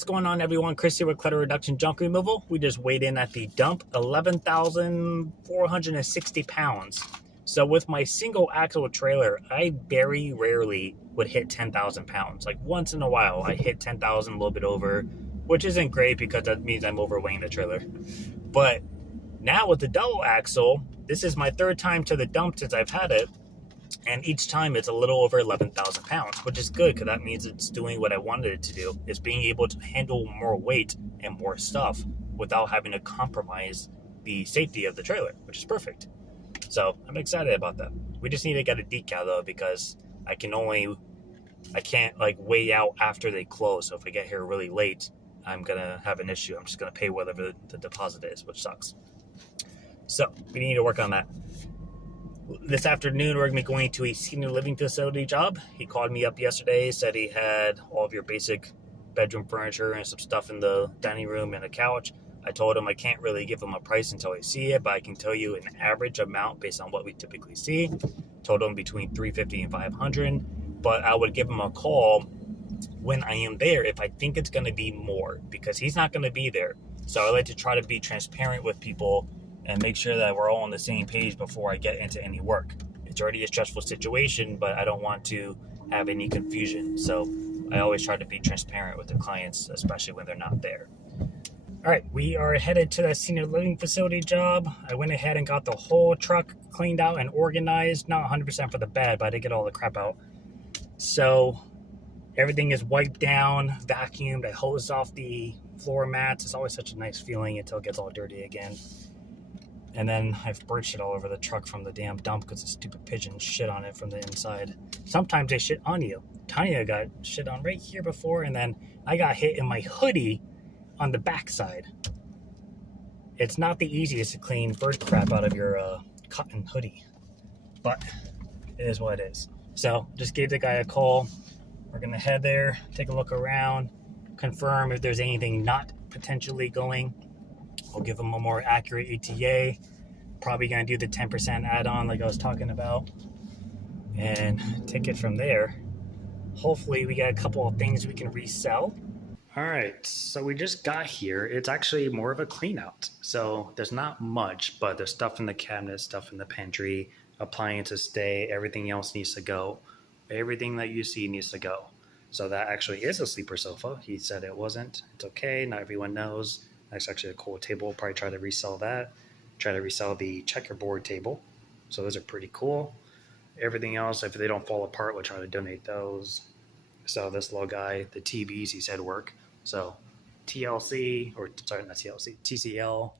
What's going on, everyone? Chris here with Clutter Reduction Junk Removal. We just weighed in at the dump, 11,460 pounds. So with my single axle trailer, I very rarely would hit 10,000 pounds. Like once in a while, I hit 10,000, a little bit over, which isn't great because that means I'm overweighing the trailer. But now with the double axle, this is my third time to the dump since I've had it. And each time it's a little over 11,000 pounds, which is good because that means it's doing what I wanted it to do. It's being able to handle more weight and more stuff without having to compromise the safety of the trailer, which is perfect. So I'm excited about that. We just need to get a decal though, because I can't like weigh out after they close. So if I get here really late, I'm going to have an issue. I'm just going to pay whatever the deposit is, which sucks. So we need to work on that. This afternoon, we're going to be going to a senior living facility job. He called me up yesterday, said he had all of your basic bedroom furniture and some stuff in the dining room and a couch. I told him I can't really give him a price until I see it, but I can tell you an average amount based on what we typically see. Told him between $350 and $500, but I would give him a call when I am there if I think it's going to be more, because he's not going to be there. So I like to try to be transparent with people and make sure that we're all on the same page before I get into any work. It's already a stressful situation, but I don't want to have any confusion. So I always try to be transparent with the clients, especially when they're not there. All right, we are headed to the senior living facility job. I went ahead and got the whole truck cleaned out and organized. Not 100% for the bed, but I did get all the crap out. So everything is wiped down, vacuumed. I hosed off the floor mats. It's always such a nice feeling until it gets all dirty again. And then I've bird shit all over the truck from the damn dump because the stupid pigeons shit on it from the inside. Sometimes they shit on you. Tanya got shit on right here before, and then I got hit in my hoodie on the backside. It's not the easiest to clean bird crap out of your cotton hoodie, but it is what it is. So just gave the guy a call. We're going to head there, take a look around, confirm if there's anything not potentially going. I'll give them a more accurate ETA. Probably going to do the 10% add-on like I was talking about. And take it from there. Hopefully we get a couple of things we can resell. All right, so we just got here. It's actually more of a clean out. So there's not much, but there's stuff in the cabinet, stuff in the pantry, appliances stay, everything else needs to go. Everything that you see needs to go. So that actually is a sleeper sofa. He said it wasn't. It's okay, not everyone knows. That's actually a cool table. We'll probably try to resell that. Try to resell the checkerboard table. So those are pretty cool. Everything else, if they don't fall apart, we'll try to donate those. So this little guy, the TVs, he said work. So TLC, or sorry, not TLC, TCL,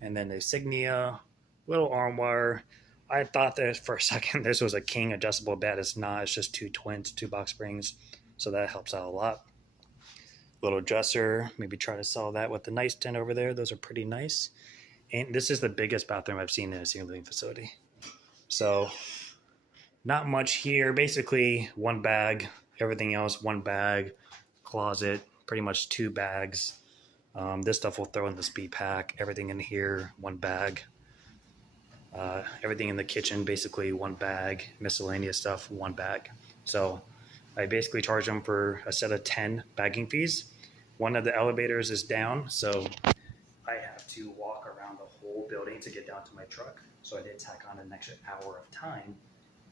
and then the Signia, little armoire. I thought that for a second this was a king adjustable bed. It's not. It's just two twins, 2 box springs. So that helps out a lot. Little dresser, maybe try to sell that with the nightstand over there. Those are pretty nice. And this is the biggest bathroom I've seen in a senior living facility. So not much here. Basically one bag, everything else, one bag, closet, pretty much 2 bags. This stuff we'll throw in the speed pack. Everything in here, 1 bag. Everything in the kitchen, basically 1 bag. Miscellaneous stuff, 1 bag. So I basically charge them for a set of 10 bagging fees. One of the elevators is down, so I have to walk around the whole building to get down to my truck. So I did tack on an extra hour of time.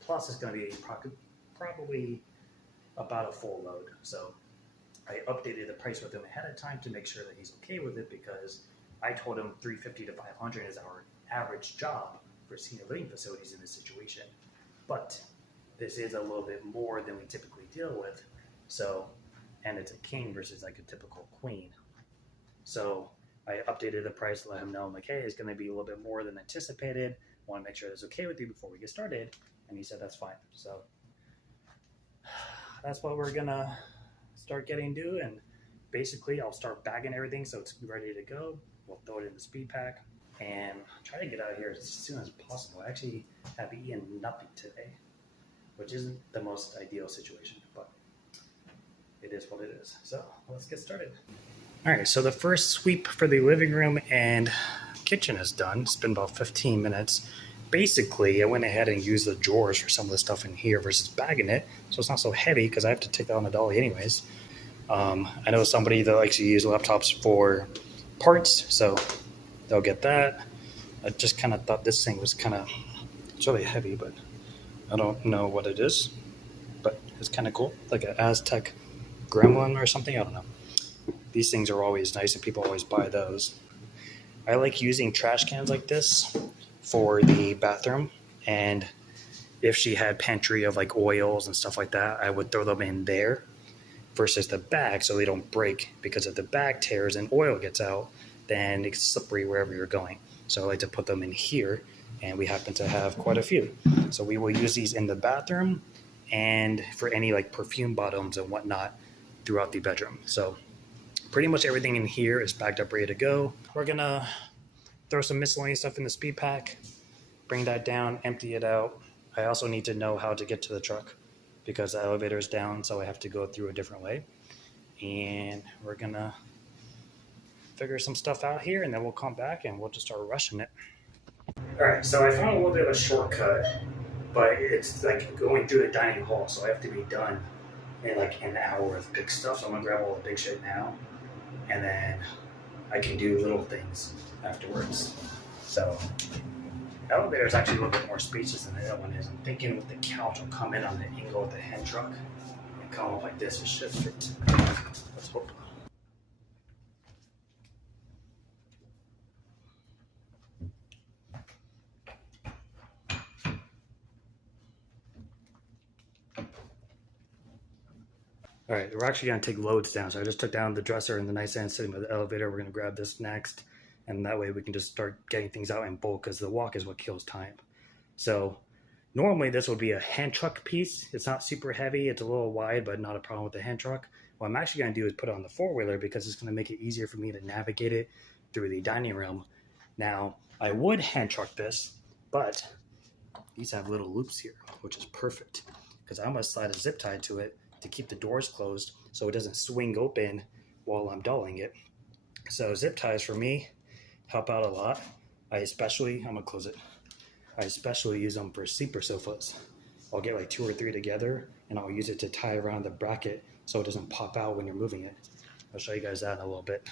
Plus it's going to be probably about a full load. So I updated the price with him ahead of time to make sure that he's okay with it, because I told him $350 to $500 is our average job for senior living facilities in this situation. But this is a little bit more than we typically deal with. So, and it's a king versus like a typical queen. So I updated the price to let him know, I'm like, hey, it's going to be a little bit more than anticipated. Want to make sure it's okay with you before we get started. And he said, that's fine. So that's what we're going to start getting to. And basically I'll start bagging everything so it's ready to go. We'll throw it in the speed pack and try to get out of here as soon as possible. I actually have eaten nothing today, which isn't the most ideal situation, but it is what it is. So let's get started. All right, so the first sweep for the living room and kitchen is done. It's been about 15 minutes. Basically, I went ahead and used the drawers for some of the stuff in here versus bagging it, so it's not so heavy because I have to take that on the dolly anyways. I know somebody that likes to use laptops for parts, so they'll get that. I just kind of thought this thing was it's really heavy, but I don't know what it is. But it's kind of cool, like an Aztec gremlin or something. I don't know. These things are always nice, and people always buy those. I like using trash cans like this for the bathroom, and if she had pantry of like oils and stuff like that, I would throw them in there versus the bag so they don't break, because if the bag tears and oil gets out, then it's slippery wherever you're going. So I like to put them in here, and we happen to have quite a few. So we will use these in the bathroom and for any like perfume bottoms and whatnot throughout the bedroom. So pretty much everything in here is backed up, ready to go. We're gonna throw some miscellaneous stuff in the speed pack, bring that down, empty it out. I also need to know how to get to the truck because the elevator is down, so I have to go through a different way. And we're gonna figure some stuff out here, and then we'll come back and we'll just start rushing it. All right, so I found a little bit of a shortcut, but it's like going through the dining hall, so I have to be done in like an hour with big stuff. So I'm gonna grab all the big shit now, and then I can do little things afterwards. So the elevator is actually a little bit more spacious than the other one is. I'm thinking with the couch, I'll come in on the angle of the hand truck and come up like this. It should fit. Let's hope. All right, we're actually gonna take loads down. So I just took down the dresser and the nightstand sitting by the elevator. We're gonna grab this next, and that way we can just start getting things out in bulk, because the walk is what kills time. So normally this would be a hand truck piece. It's not super heavy. It's a little wide, but not a problem with the hand truck. What I'm actually gonna do is put it on the four-wheeler, because it's gonna make it easier for me to navigate it through the dining room. Now, I would hand truck this, but these have little loops here, which is perfect, because I'm gonna slide a zip tie to it to keep the doors closed so it doesn't swing open while I'm dulling it. So zip ties for me help out a lot. I'm gonna close it. I especially use them for sleeper sofas. I'll get like 2 or 3 together, and I'll use it to tie around the bracket so it doesn't pop out when you're moving it. I'll show you guys that in a little bit.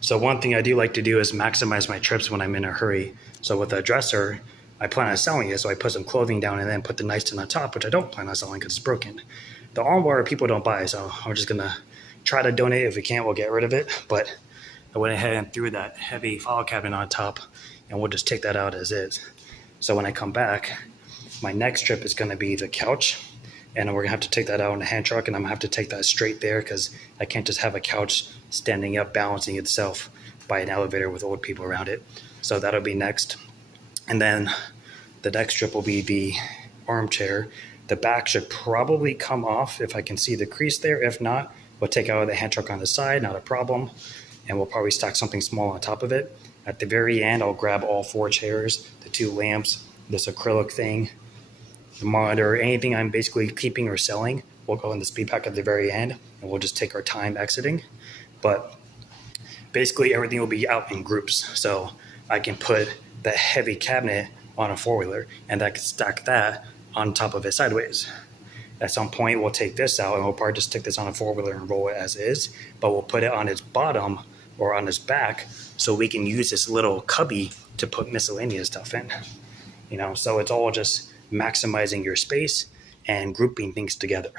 So one thing I do like to do is maximize my trips when I'm in a hurry. So with a dresser, I plan on selling it, so I put some clothing down and then put the nightstand on top, which I don't plan on selling because it's broken. The armoire people don't buy, so I'm just gonna try to donate. If we can't, we'll get rid of it. But I went ahead and threw that heavy file cabinet on top, and we'll just take that out as is. So when I come back, my next trip is gonna be the couch, and we're gonna have to take that out in the hand truck, and I'm gonna have to take that straight there because I can't just have a couch standing up balancing itself by an elevator with old people around it. So that'll be next. And then the next trip will be the armchair. The back should probably come off if I can see the crease there. If not, we'll take out the hand truck on the side, not a problem. And we'll probably stack something small on top of it. At the very end, I'll grab all 4 chairs, the 2 lamps, this acrylic thing, the monitor, anything I'm basically keeping or selling. We'll go in the speed pack at the very end, and we'll just take our time exiting. But basically everything will be out in groups. So I can put the heavy cabinet on a four-wheeler, and I can stack that on top of it sideways. At some point, we'll take this out, and we'll probably just stick this on a four-wheeler and roll it as is, but we'll put it on its bottom or on its back so we can use this little cubby to put miscellaneous stuff in. So it's all just maximizing your space and grouping things together.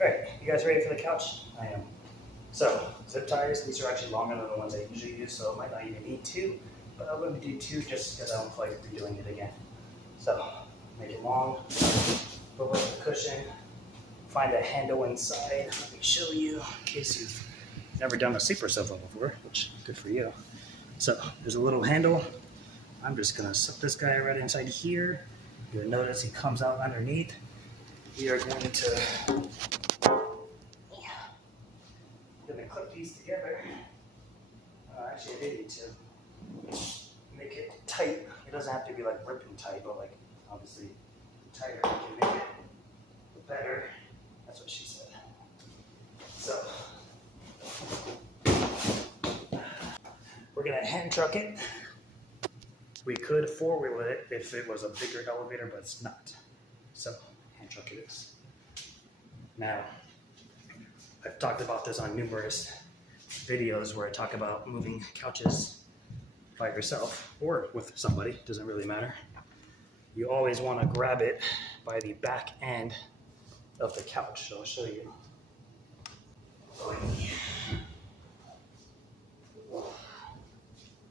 All right, you guys ready for the couch? I am. So zip ties, these are actually longer than the ones I usually use, so I might not even need two, but I'm going to do two just because I don't feel like redoing it again. So make it long, put away the cushion, find a handle inside. Let me show you in case you've never done a sleeper sofa before, which is good for you. So there's a little handle. I'm just going to set this guy right inside here. You'll notice he comes out underneath. We are going to clip these together. Actually, I did need to make it tight. It doesn't have to be like ripping tight, but like obviously the tighter we can make it, the better. That's what she said. So we're gonna hand truck it. We could four-wheel it if it was a bigger elevator, but it's not. So hand truck it is. Now, I've talked about this on numerous videos where I talk about moving couches by yourself or with somebody, doesn't really matter. You always want to grab it by the back end of the couch. So I'll show you.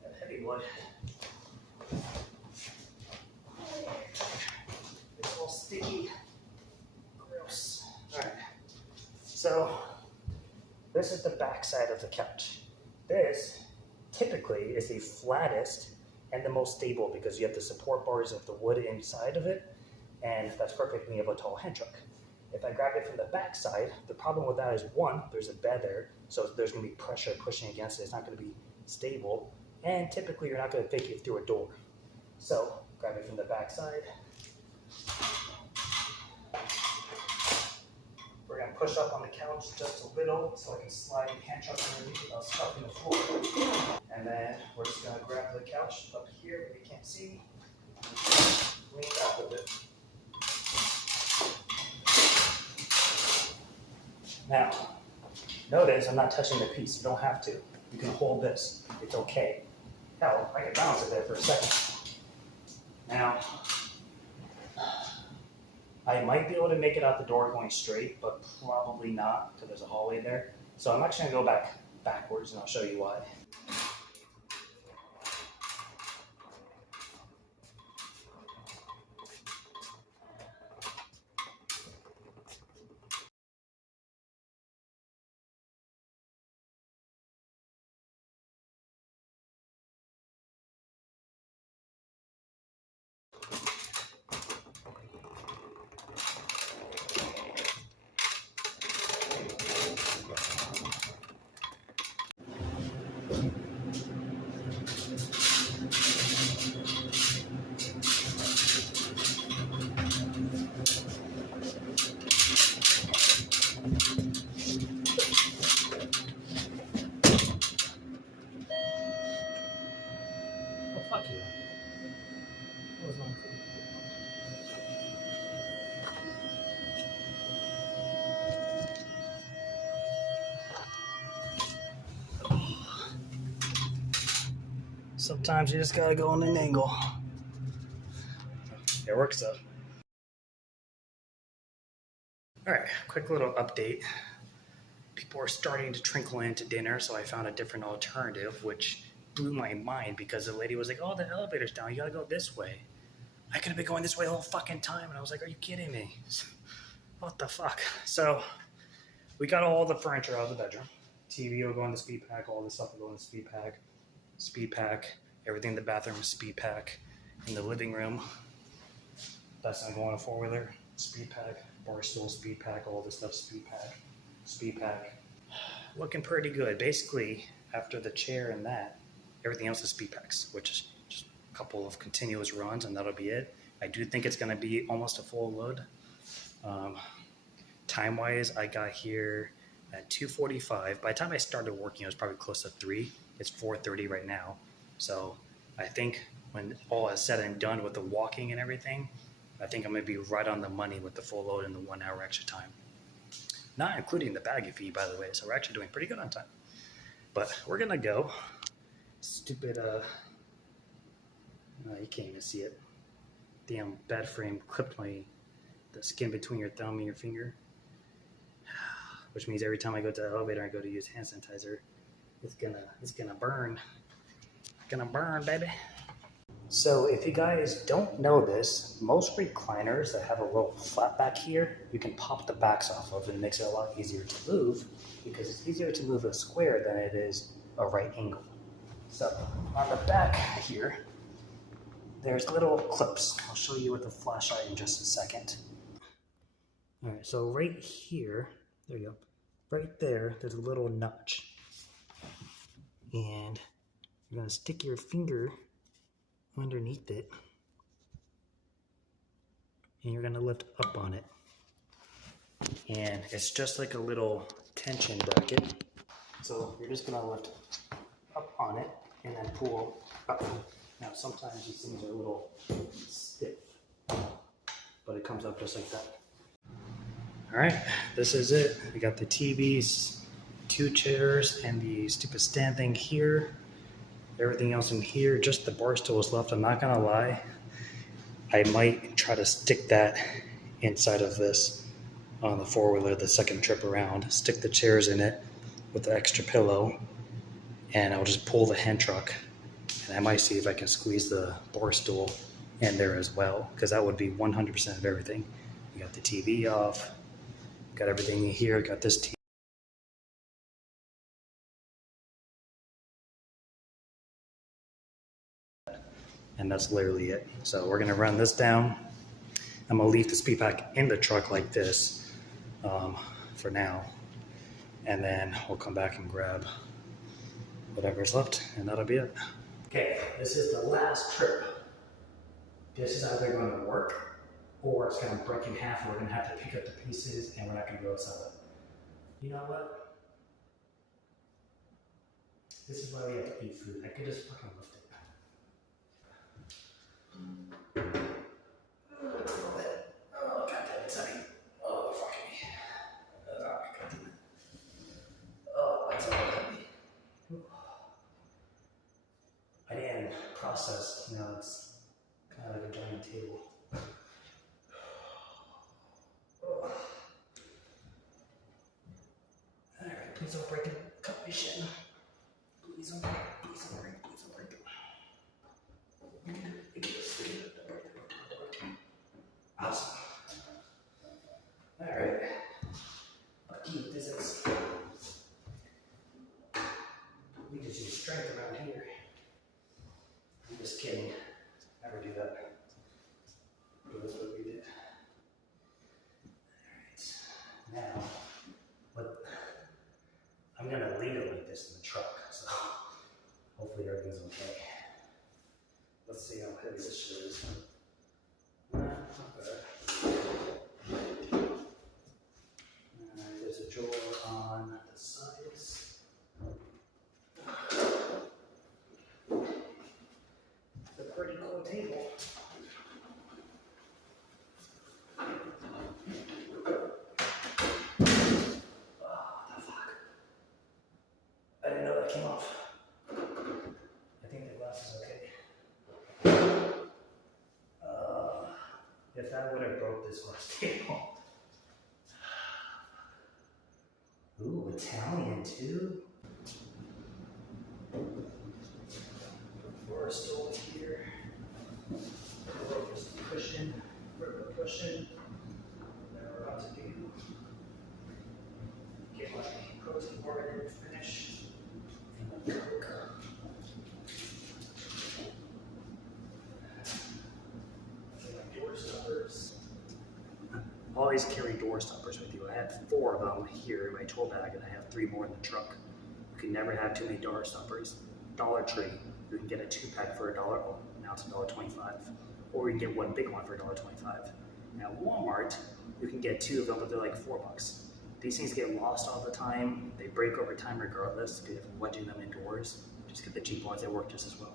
That heavy wood. It's all sticky. Gross. Alright. So this is the back side of the couch. This typically is the flattest and the most stable because you have the support bars of the wood inside of it, and that's perfect when you have a tall hand truck. If I grab it from the back side, the problem with that is one, there's a bed there, so there's going to be pressure pushing against it. It's not going to be stable, and typically you're not going to fake it through a door. So grab it from the back side. We're going to push up on the couch just a little so I can slide the hand truck underneath without scuffing the floor. And then we're just going to grab the couch up here where you can't see, lean out a bit. Now, notice I'm not touching the piece. You don't have to. You can hold this. It's okay. Hell, I can balance it there for a second. Now, I might be able to make it out the door going straight, but probably not because there's a hallway there. So I'm actually going to go backwards, and I'll show you why. Oh, fuck you. That was not cool. Sometimes you just gotta go on an angle. It works though. Alright, quick little update. People are starting to trickle into dinner, so I found a different alternative, which blew my mind because the lady was like, oh, the elevator's down, you gotta go this way. I could have been going this way the whole fucking time, and I was like, are you kidding me? What the fuck? So, we got all the furniture out of the bedroom. TV will go in the speed pack, all this stuff will go in the speed pack, everything in the bathroom is speed pack. In the living room, that's not going on a four-wheeler, speed pack, bar stool, speed pack, all this stuff, speed pack. Looking pretty good. Basically, after the chair and that, everything else is speed packs, which is just a couple of continuous runs, and that'll be it. I do think it's going to be almost a full load. Time-wise, I got here at 2:45. By the time I started working, it was probably close to 3. It's 4:30 right now. So I think when all is said and done with the walking and everything, I think I'm going to be right on the money with the full load and the 1 hour extra time. Not including the baggage fee, by the way. So we're actually doing pretty good on time. But we're going to go. Stupid, you can't even see it. Damn bed frame clipped the skin between your thumb and your finger. which means every time I go to the elevator, I go to use hand sanitizer, it's gonna burn. It's gonna burn, baby. So if you guys don't know this, most recliners that have a little flat back here, you can pop the backs off of, and it makes it a lot easier to move, because it's easier to move a square than it is a right angle. So on the back here, there's little clips. I'll show you with the flashlight in just a second. All right, so right here, there you go. Right there, there's a little notch. And you're gonna stick your finger underneath it, and you're gonna lift up on it. And it's just like a little tension bracket. So you're just gonna lift up on it and then pull up. Now sometimes these things are a little stiff, but it comes up just like that. All right, this is it. We got the TVs, 2 chairs, and the stupid stand thing here. Everything else in here, just the bar stool is left. I'm not gonna lie, I might try to stick that inside of this on the 4-wheeler the second trip around. Stick the chairs in it with the extra pillow, and I'll just pull the hand truck, and I might see if I can squeeze the bar stool in there as well, because that would be 100% of everything. You got the TV off, got everything in here, got this TV. And that's literally it. So we're gonna run this down. I'm gonna leave the speed pack in the truck like this for now. And then we'll come back and grab whatever's left, and that'll be it. Okay, this is the last trip. This is either gonna work, or it's gonna break in half, and we're gonna have to pick up the pieces, and we're not gonna be able to sell it. You know what? This is why we have to eat food. I could just fucking lift it. Oh, God damn it, Sonny. Oh, fuck me. Oh, God damn it. Oh, that's all heavy. I didn't process, you know, it's kind of like a giant table. Oh. Alright, please don't break it. Cut my shit. Please don't break it. Please don't break it. Please don't break it. Awesome. Alright. I'll keep this as we just use strength around here. I'm just kidding. Never do that. But that's what we did. Alright. Now, I'm gonna leave it like this in the truck, so hopefully everything's okay. Let's see how heavy this shit is. Not bad. There's a drawer on the sides. It's a pretty cool table. Oh, the fuck. I didn't know that came off. I think the glass is okay. If that would have broke this glass table. Ooh, Italian too. Bar stool here. Just cushion, rubber cushion. Then we're about to do. Get my protein bar in finish. And my Coke. Door stoppers. Always carry door stoppers with you. I had 4 of them here in my tool bag, and I have 3 more in the truck. You can never have too many door stoppers. Dollar Tree, you can get a 2-pack for $1. Oh, now it's $1.25. Or you can get one big one for $1.25. Now Walmart, you can get 2 of them, but they're like $4. These things get lost all the time. They break over time regardless, because if you're wedging them indoors, just get the cheap ones that work just as well.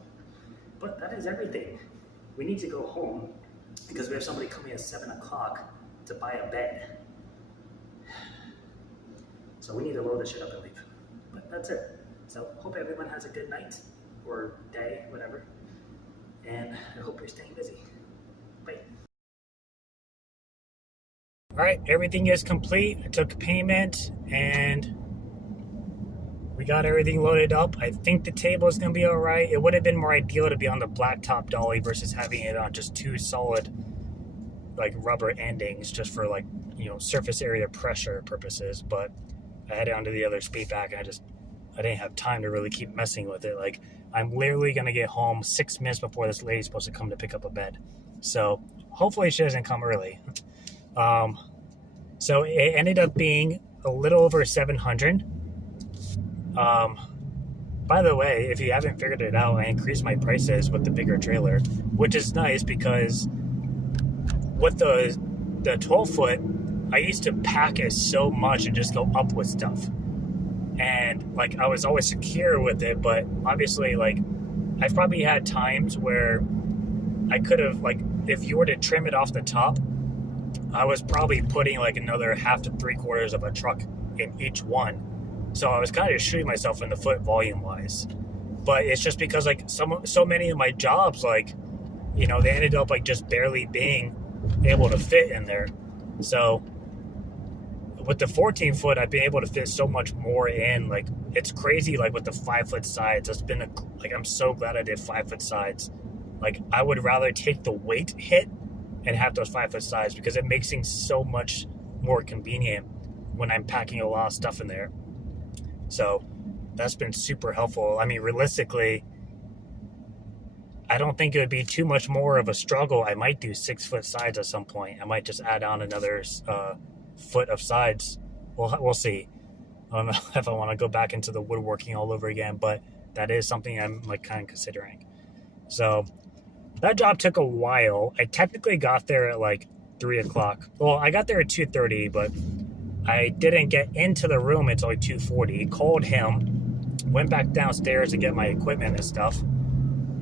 But that is everything. We need to go home because we have somebody coming at 7 o'clock to buy a bed. So we need to load this shit up and leave. But that's it. So hope everyone has a good night or day, whatever. And I hope you're staying busy. Bye. All right, everything is complete. I took payment and we got everything loaded up. I think the table is going to be all right. It would have been more ideal to be on the blacktop dolly versus having it on just two solid like rubber endings just for like, surface area pressure purposes. But I had it onto the other speed back and I didn't have time to really keep messing with it. Like, I'm literally going to get home 6 minutes before this lady's supposed to come to pick up a bed. So hopefully she doesn't come early. So it ended up being a little over 700. By the way, if you haven't figured it out, I increased my prices with the bigger trailer, which is nice because with the 12 foot, I used to pack it so much and just go up with stuff. And like, I was always secure with it, but obviously, like, I've probably had times where I could have, like, if you were to trim it off the top, I was probably putting like another half to 3/4 of a truck in each one. So I was kind of shooting myself in the foot volume wise. But it's just because like so many of my jobs, like, they ended up like just barely being able to fit in there. So with the 14 foot, I've been able to fit so much more in. Like, it's crazy. Like with the 5 foot sides, it's been I'm so glad I did 5 foot sides. Like, I would rather take the weight hit and have those 5 foot sides because it makes things so much more convenient when I'm packing a lot of stuff in there. So that's been super helpful. I mean, realistically, I don't think it would be too much more of a struggle. I might do 6 foot sides at some point. I might just add on another foot of sides. We'll see. I don't know if I want to go back into the woodworking all over again, but that is something I'm like kind of considering. So that job took a while. I technically got there at like 3 o'clock. Well, I got there at 2:30, but I didn't get into the room until like 2:40. Called him, went back downstairs to get my equipment and stuff,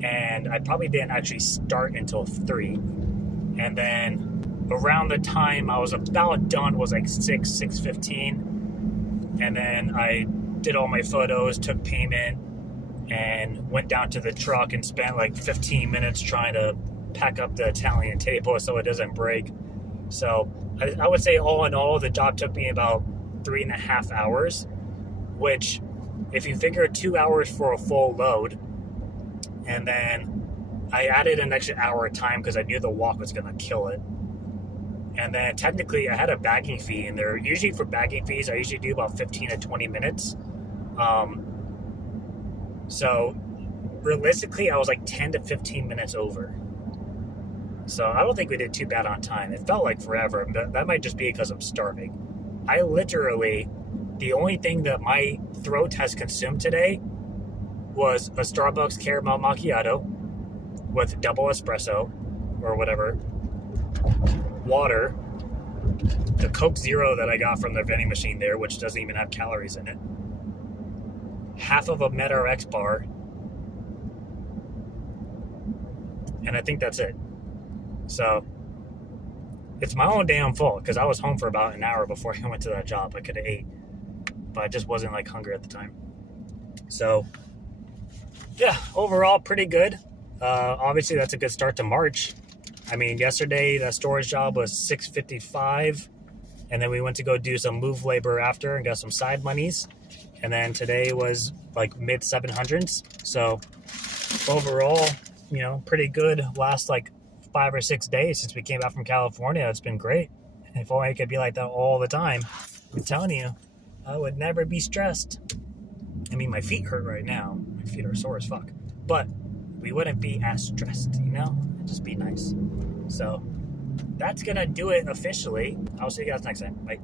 and I probably didn't actually start until 3. And then around the time I was about done was like 6:15. And then I did all my photos, took payment, and went down to the truck and spent like 15 minutes trying to pack up the Italian table so it doesn't break. So I would say all in all, the job took me about 3.5 hours, which if you figure 2 hours for a full load, and then I added an extra hour of time because I knew the walk was going to kill it. And then technically I had a bagging fee in there. Usually for bagging fees, I usually do about 15 to 20 minutes. So realistically, I was like 10 to 15 minutes over. So I don't think we did too bad on time. It felt like forever, but that might just be because I'm starving. I literally, the only thing that my throat has consumed today was a Starbucks caramel macchiato with double espresso or whatever, water, the Coke Zero that I got from the vending machine there, which doesn't even have calories in it, half of a MedRx bar, and I think that's it. So it's my own damn fault because I was home for about an hour before I went to that job. I could have ate, but I just wasn't like hungry at the time. So yeah, overall pretty good. Obviously that's a good start to March. I mean, yesterday the storage job was $655, and then we went to go do some move labor after and got some side monies. And then today was like mid 700s. So overall, pretty good last like 5 or 6 days since we came back from California. It's been great. If only it could be like that all the time. I'm telling you, I would never be stressed. I mean, my feet hurt right now. My feet are sore as fuck. But we wouldn't be as stressed, It'd just be nice. So that's going to do it officially. I'll see you guys next time. Bye.